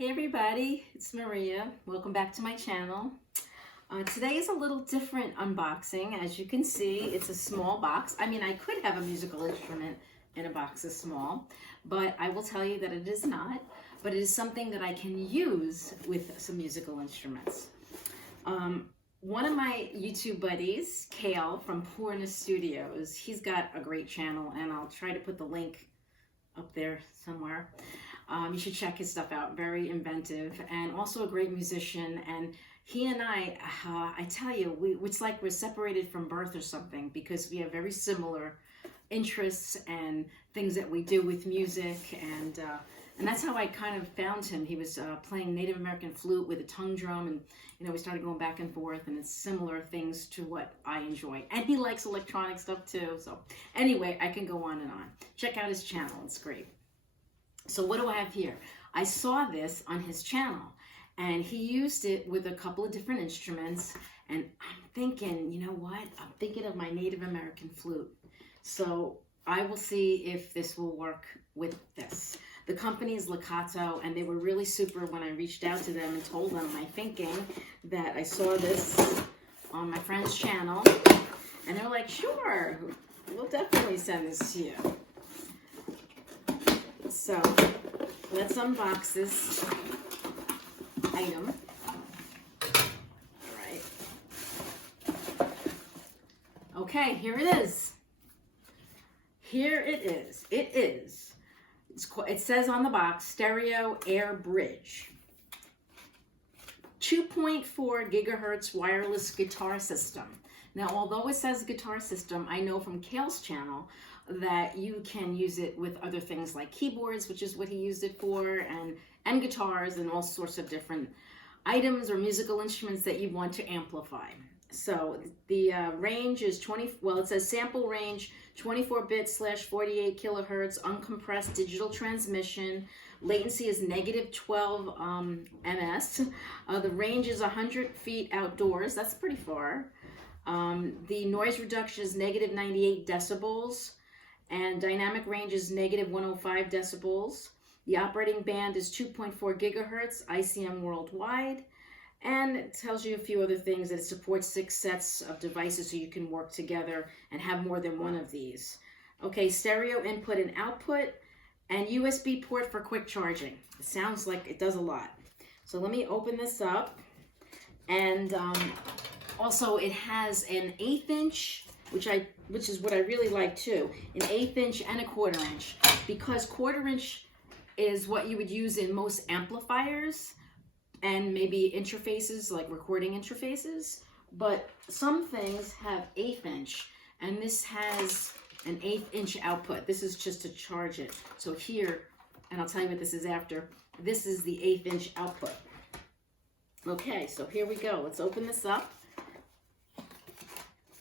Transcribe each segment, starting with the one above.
Hey everybody, it's Maria. Welcome back to my channel. Today is a little different unboxing. As you can see, it's a small box. I mean, I could have a musical instrument in a box this small, but I will tell you that it is not. But it is something that I can use with some musical instruments. One of my YouTube buddies, Kale from Porna Studios, he's got a great channel, and I'll try to put the link up there somewhere. You should check his stuff out. Very inventive and also a great musician. And he and I tell you, it's like we're separated from birth or something, because we have very similar interests and things that we do with music. And that's how I kind of found him. He was playing Native American flute with a tongue drum, and we started going back and forth, and it's similar things to what I enjoy. And he likes electronic stuff too. So anyway, I can go on and on. Check out his channel. It's great. So what do I have here? I saw this on his channel, and he used it with a couple of different instruments, and I'm thinking, you know what? I'm thinking of my Native American flute. So I will see if this will work with this. The company is LEKATO, and they were really super when I reached out to them and told them my thinking that I saw this on my friend's channel, and they're like, sure, we'll definitely send this to you. So let's unbox this item. All right. Okay, here it is. Here it is. It says on the box, Stereo Air Bridge. 2.4 gigahertz wireless guitar system. Now, although it says guitar system, I know from Kale's channel that you can use it with other things like keyboards, which is what he used it for, and guitars and all sorts of different items or musical instruments that you want to amplify. So the range is it says sample range 24-bit/48 kilohertz, uncompressed digital transmission. Latency is -12 ms. The range is 100 feet outdoors. That's pretty far. The noise reduction is -98 decibels, and dynamic range is -105 decibels. The operating band is 2.4 gigahertz, ICM worldwide, and it tells you a few other things, that it supports 6 sets of devices so you can work together and have more than one of these. Okay, stereo input and output, and USB port for quick charging. It sounds like it does a lot. So let me open this up, and also it has an 1/8 inch, which is what I really like too, an 1/8 inch and a 1/4 inch, because 1/4 inch is what you would use in most amplifiers and maybe interfaces, like recording interfaces, but some things have 1/8 inch, and this has an 1/8 inch output. This is just to charge it. So here, and I'll tell you what this is after, this is the 1/8 inch output. Okay, so here we go. Let's open this up.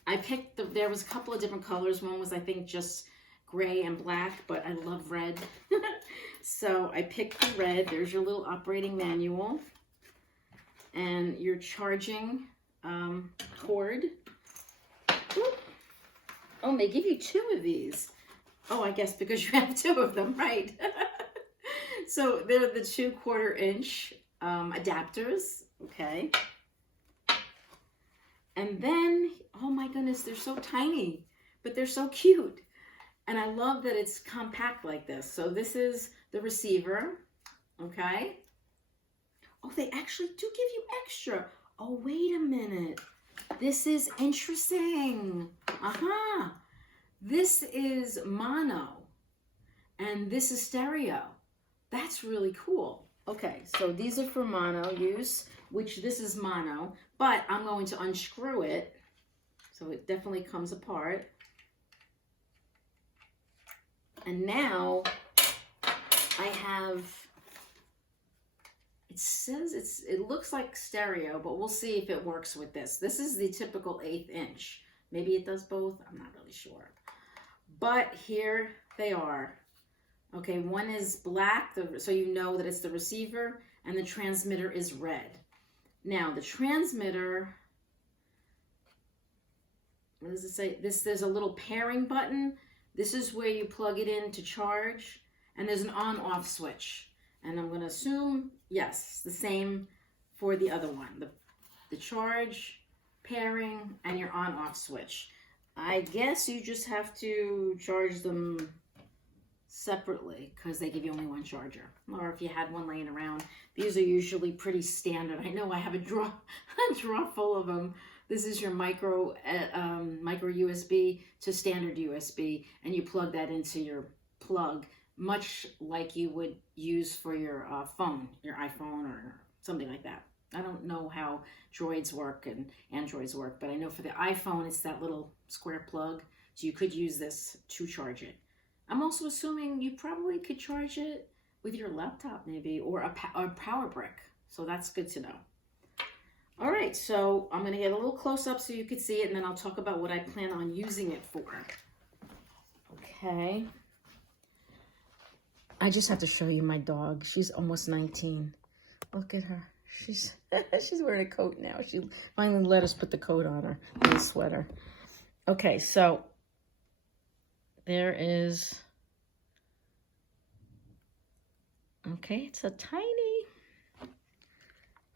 I picked, there was a couple of different colors. One was, I think, just gray and black, but I love red. So I picked the red. There's your little operating manual. And your charging cord. Whoop. Oh, and they give you 2 of these. Oh, I guess because you have 2 of them, right? So they're the 2 1/4 inch adapters, okay? And then, oh my goodness, they're so tiny, but they're so cute. And I love that it's compact like this. So this is the receiver, okay? Oh, they actually do give you extra. Oh, wait a minute. This is interesting. This is mono, and this is stereo. That's really cool. Okay, so these are for mono use, which this is mono, but I'm going to unscrew it, so it definitely comes apart. And now I have, it says it looks like stereo, but we'll see if it works with this. This is the typical 1/8 inch. Maybe it does both, I'm not really sure. But here they are. Okay, one is black, so you know that it's the receiver, and the transmitter is red. Now, the transmitter, what does it say? There's a little pairing button. This is where you plug it in to charge, and there's an on-off switch. And I'm going to assume, yes, the same for the other one. The charge, pairing, and your on-off switch. I guess you just have to charge them separately because they give you only one charger. Or if you had one laying around, these are usually pretty standard. I know I have a drawer full of them. This is your micro USB to standard USB, and you plug that into your plug, much like you would use for your phone, your iPhone or something like that. I don't know how Droids work and Androids work, but I know for the iPhone, it's that little square plug, so you could use this to charge it. I'm also assuming you probably could charge it with your laptop maybe, or a power brick, so that's good to know. All right, so I'm going to get a little close up so you can see it, and then I'll talk about what I plan on using it for. Okay. I just have to show you my dog. She's almost 19. Look at her. She's wearing a coat now. She finally let us put the coat on her, the sweater. Okay, so there is, okay, it's a tiny,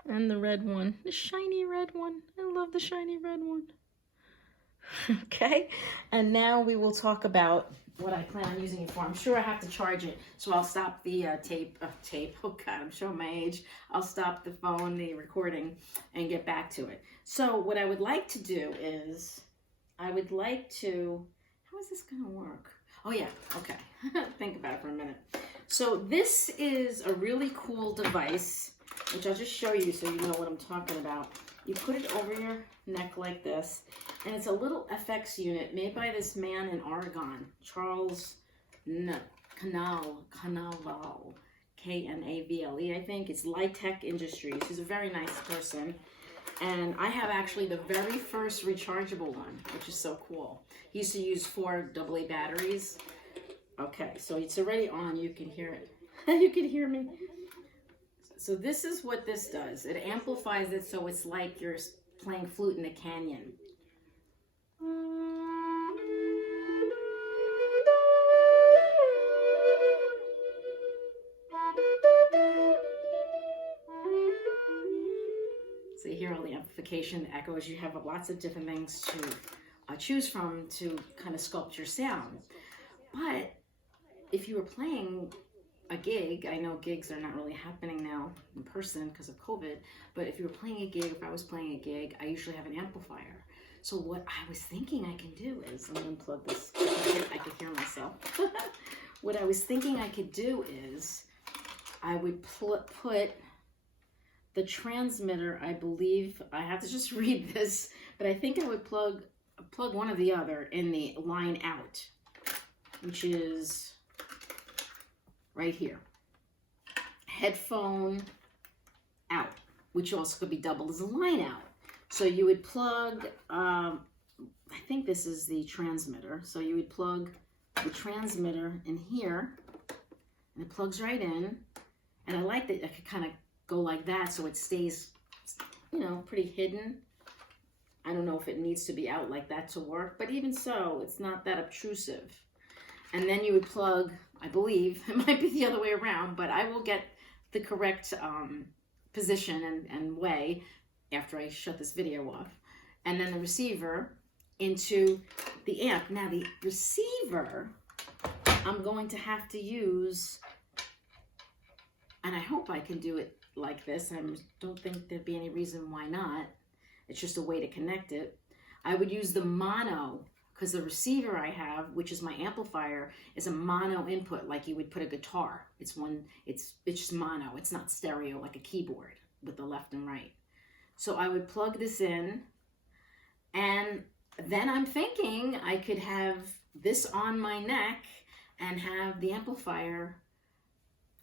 and the red one, the shiny red one. I love the shiny red one. Okay, and now we will talk about what I plan on using it for. I'm sure I have to charge it, so I'll stop the tape. Oh God, I'm showing my age. I'll stop the phone, the recording, and get back to it. So what I would like to do is, how is this gonna work? Oh yeah, okay. Think about it for a minute. So this is a really cool device, which I'll just show you so you know what I'm talking about. You put it over your neck like this, and it's a little FX unit made by this man in Oregon, Charles Knaval, K-N-A-V-L-E, I think. It's Litech Industries. He's a very nice person. And I have actually the very first rechargeable one, which is so cool. He used to use 4 AA batteries. Okay, so it's already on. You can hear it. You can hear me. So this is what this does. It amplifies it so it's like you're playing flute in a canyon. So you hear all the amplification, the echoes. You have lots of different things to choose from to kind of sculpt your sound. But if you were playing a gig, I know gigs are not really happening now in person because of COVID, but if you were playing a gig, if I was playing a gig, I usually have an amplifier. So what I was thinking I can do is, let me unplug this, I could hear myself. What I was thinking I could do is, I would put the transmitter, I believe, I have to just read this, but I think I would plug one or the other in the line out, which is right here. Headphone out, which also could be doubled as a line out. So you would plug, I think this is the transmitter. So you would plug the transmitter in here, and it plugs right in. And I like that I could kind of go like that so it stays, you know, pretty hidden. I don't know if it needs to be out like that to work, but even so, it's not that obtrusive. And then you would plug, I believe, it might be the other way around, but I will get the correct position and way after I shut this video off. And then the receiver into the amp. Now the receiver, I'm going to have to use, and I hope I can do it like this. I don't think there'd be any reason why not. It's just a way to connect it. I would use the mono, because the receiver I have, which is my amplifier, is a mono input, like you would put a guitar. It's just mono. It's not stereo like a keyboard with the left and right. So I would plug this in, and then I'm thinking I could have this on my neck and have the amplifier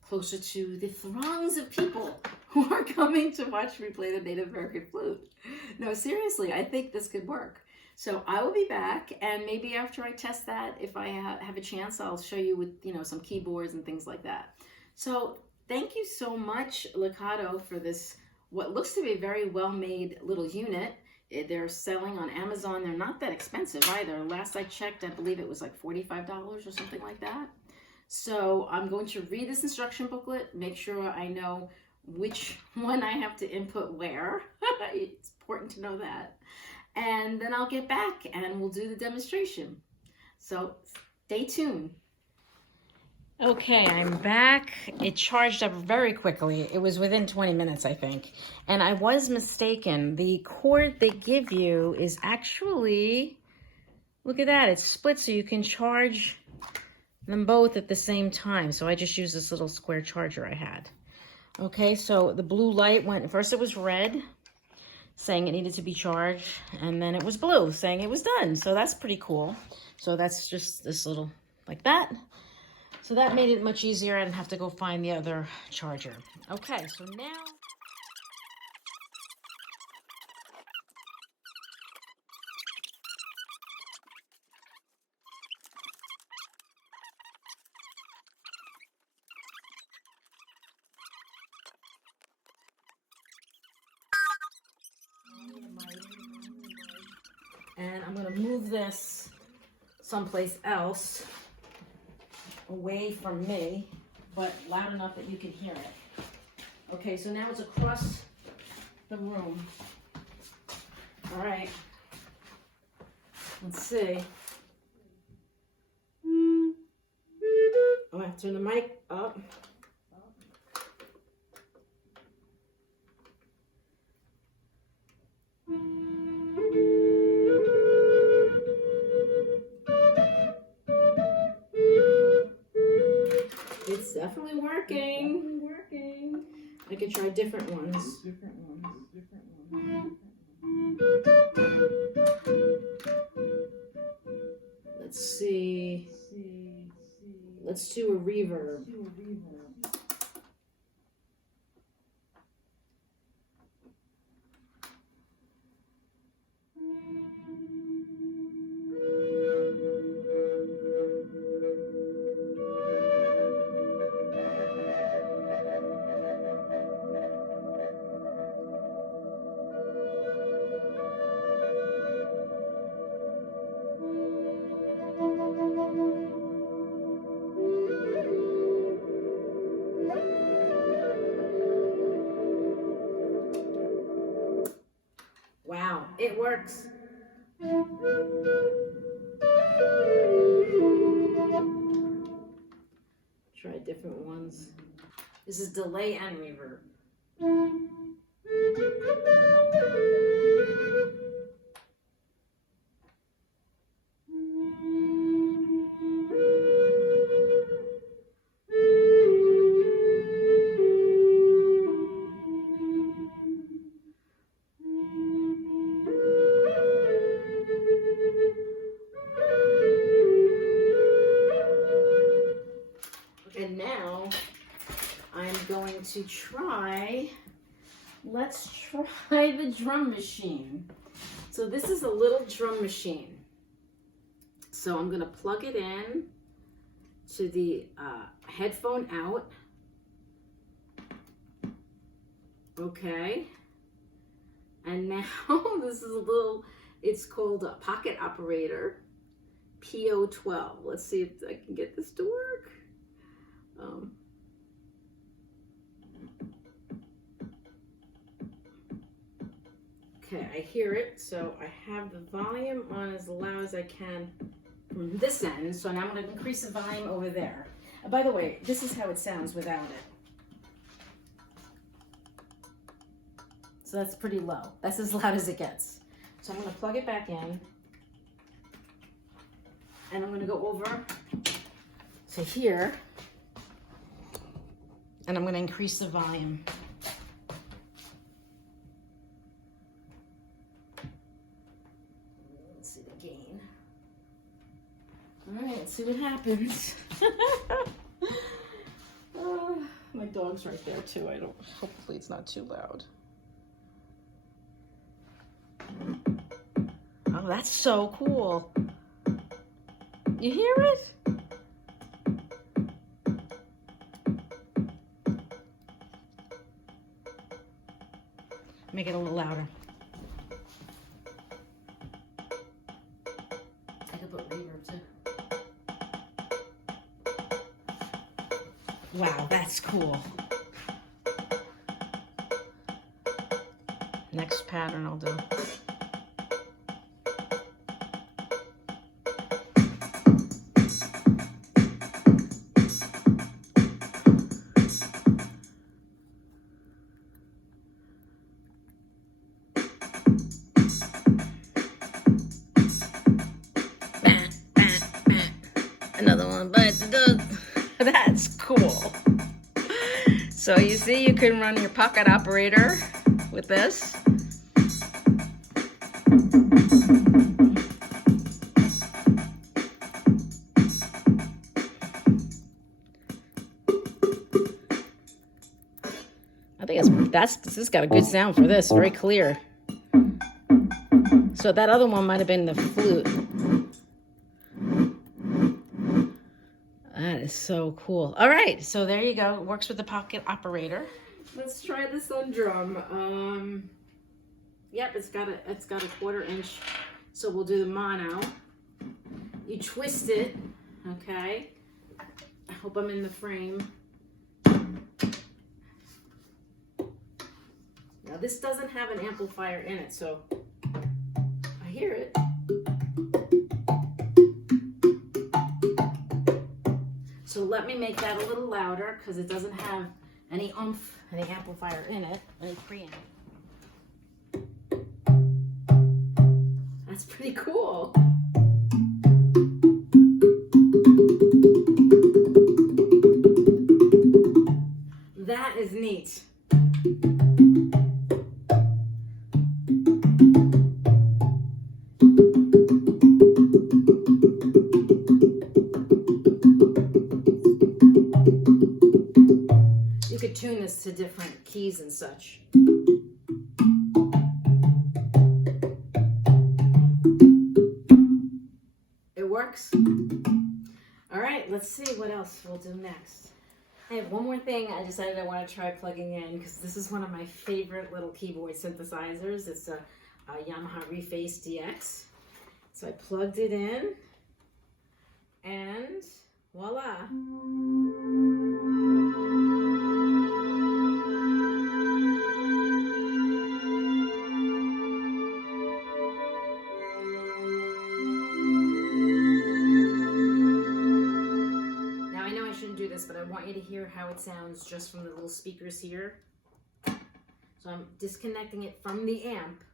closer to the throngs of people who are coming to watch me play the Native American flute. No, seriously, I think this could work. So I will be back, and maybe after I test that, if I have a chance, I'll show you with, you know, some keyboards and things like that. So thank you so much, LEKATO, for this, what looks to be a very well-made little unit. They're selling on Amazon. They're not that expensive either. Last I checked, I believe it was like $45 or something like that. So I'm going to read this instruction booklet, make sure I know which one I have to input where. It's important to know that. And then I'll get back and we'll do the demonstration. So stay tuned. Okay, I'm back. It charged up very quickly. It was within 20 minutes, I think. And I was mistaken. The cord they give you is actually, look at that, it's split so you can charge them both at the same time. So I just used this little square charger I had. Okay, so the blue light went, first it was red, saying it needed to be charged, and then it was blue, saying it was done. So that's pretty cool. So that's just this little, like that. So that made it much easier. I didn't have to go find the other charger. Okay, so now... And I'm gonna move this someplace else, away from me, but loud enough that you can hear it. Okay, so now it's across the room. All right, let's see. Oh, I have to turn the mic up. It's definitely working. I could try different ones. Let's see. Let's do a reverb. Wow, it works. Try different ones. This is delay and reverb. And now I'm going to try, let's try the drum machine. So this is a little drum machine. So I'm going to plug it in to the headphone out. Okay. And now this is a little, it's called a pocket operator, PO-12. Let's see if I can get this to work. Okay, I hear it, so I have the volume on as loud as I can from this end. So now I'm going to increase the volume over there. By the way, this is how it sounds without it. So that's pretty low. That's as loud as it gets. So I'm going to plug it back in. And I'm going to go over to here. And I'm going to increase the volume. Let's see the gain. All right, let's see what happens. My dog's right there too. Hopefully it's not too loud. Oh, that's so cool. You hear it? Make it a little louder. I could put reverb too. Wow, that's cool. Next pattern I'll do. Another one bites the dust. That's cool. So you see, you can run your pocket operator with this. I think this has got a good sound for this, very clear. So that other one might have been the flute. That is so cool. All right, so there you go. It works with the pocket operator. Let's try the SUNDRUM. Yep, it's got a 1/4 inch. So we'll do the mono. You twist it, okay? I hope I'm in the frame. Now this doesn't have an amplifier in it, so I hear it. So let me make that a little louder because it doesn't have any oomph, any amplifier in it, any preamp. That's pretty cool. That is neat. You could tune this to different keys and such. It works. All right, let's see what else we'll do next. I have one more thing I decided I want to try plugging in because this is one of my favorite little keyboard synthesizers. It's a Yamaha Reface DX. So I plugged it in and voila. But I want you to hear how it sounds just from the little speakers here. So I'm disconnecting it from the amp.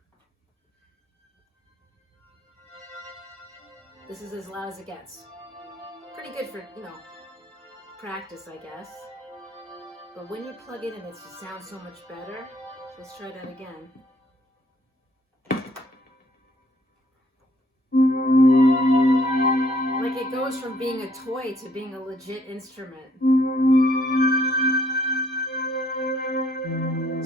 This is as loud as it gets. Pretty good for, you know, practice, I guess. But when you plug it in, it just sounds so much better. So let's try that again. Like it goes from being a toy to being a legit instrument.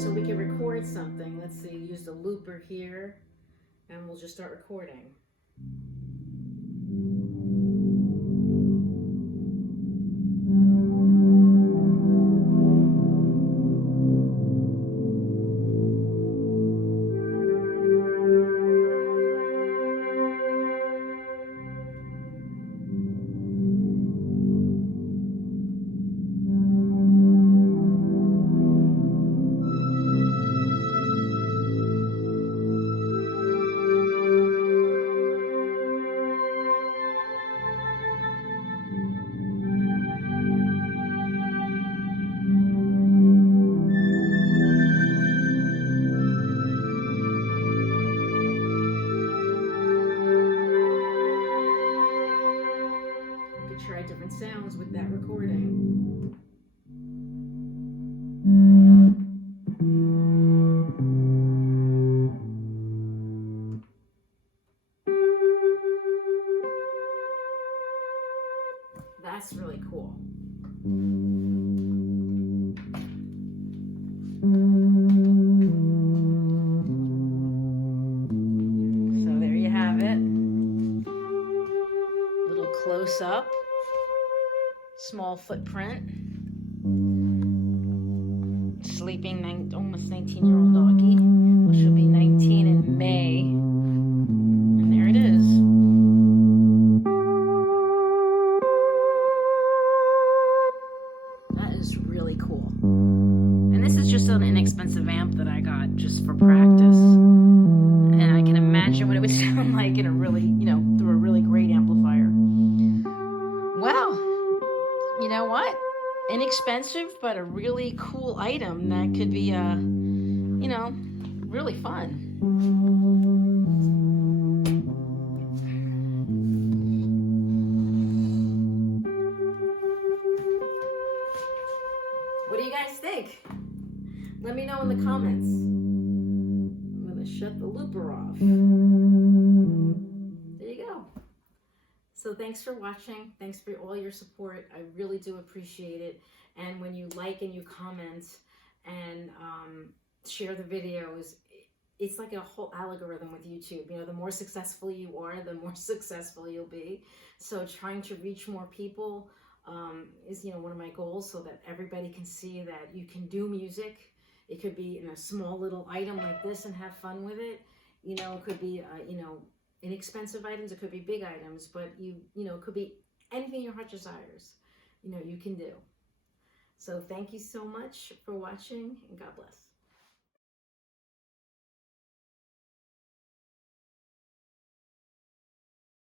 So we can record something. Let's see, use the looper here, and we'll just start recording. Try different sounds with that recording. That's really cool. So there you have it. Little close up. Small footprint. Sleeping almost 19-year-old doggy. Well, she'll be 19 in May. And there it is. That is And this is just an inexpensive amp that I got just for practice. And I can imagine what it would sound like in a really, you know, through a really great amplifier. Well, you know what? Inexpensive, but a really cool item that could be, you know, really fun. What do you guys think? Let me know in the comments. I'm gonna shut the looper off. There you go. So thanks for watching. Thanks for all your support. I really do appreciate it. And when you like and you comment and share the videos, it's like a whole algorithm with YouTube. You know, the more successful you are, the more successful you'll be. So trying to reach more people is, you know, one of my goals, so that everybody can see that you can do music. It could be in a small little item like this and have fun with it. You know, it could be, you know, inexpensive items. It could be big items, but you know, it could be anything your heart desires. You know, you can do. So thank you so much for watching, and God bless.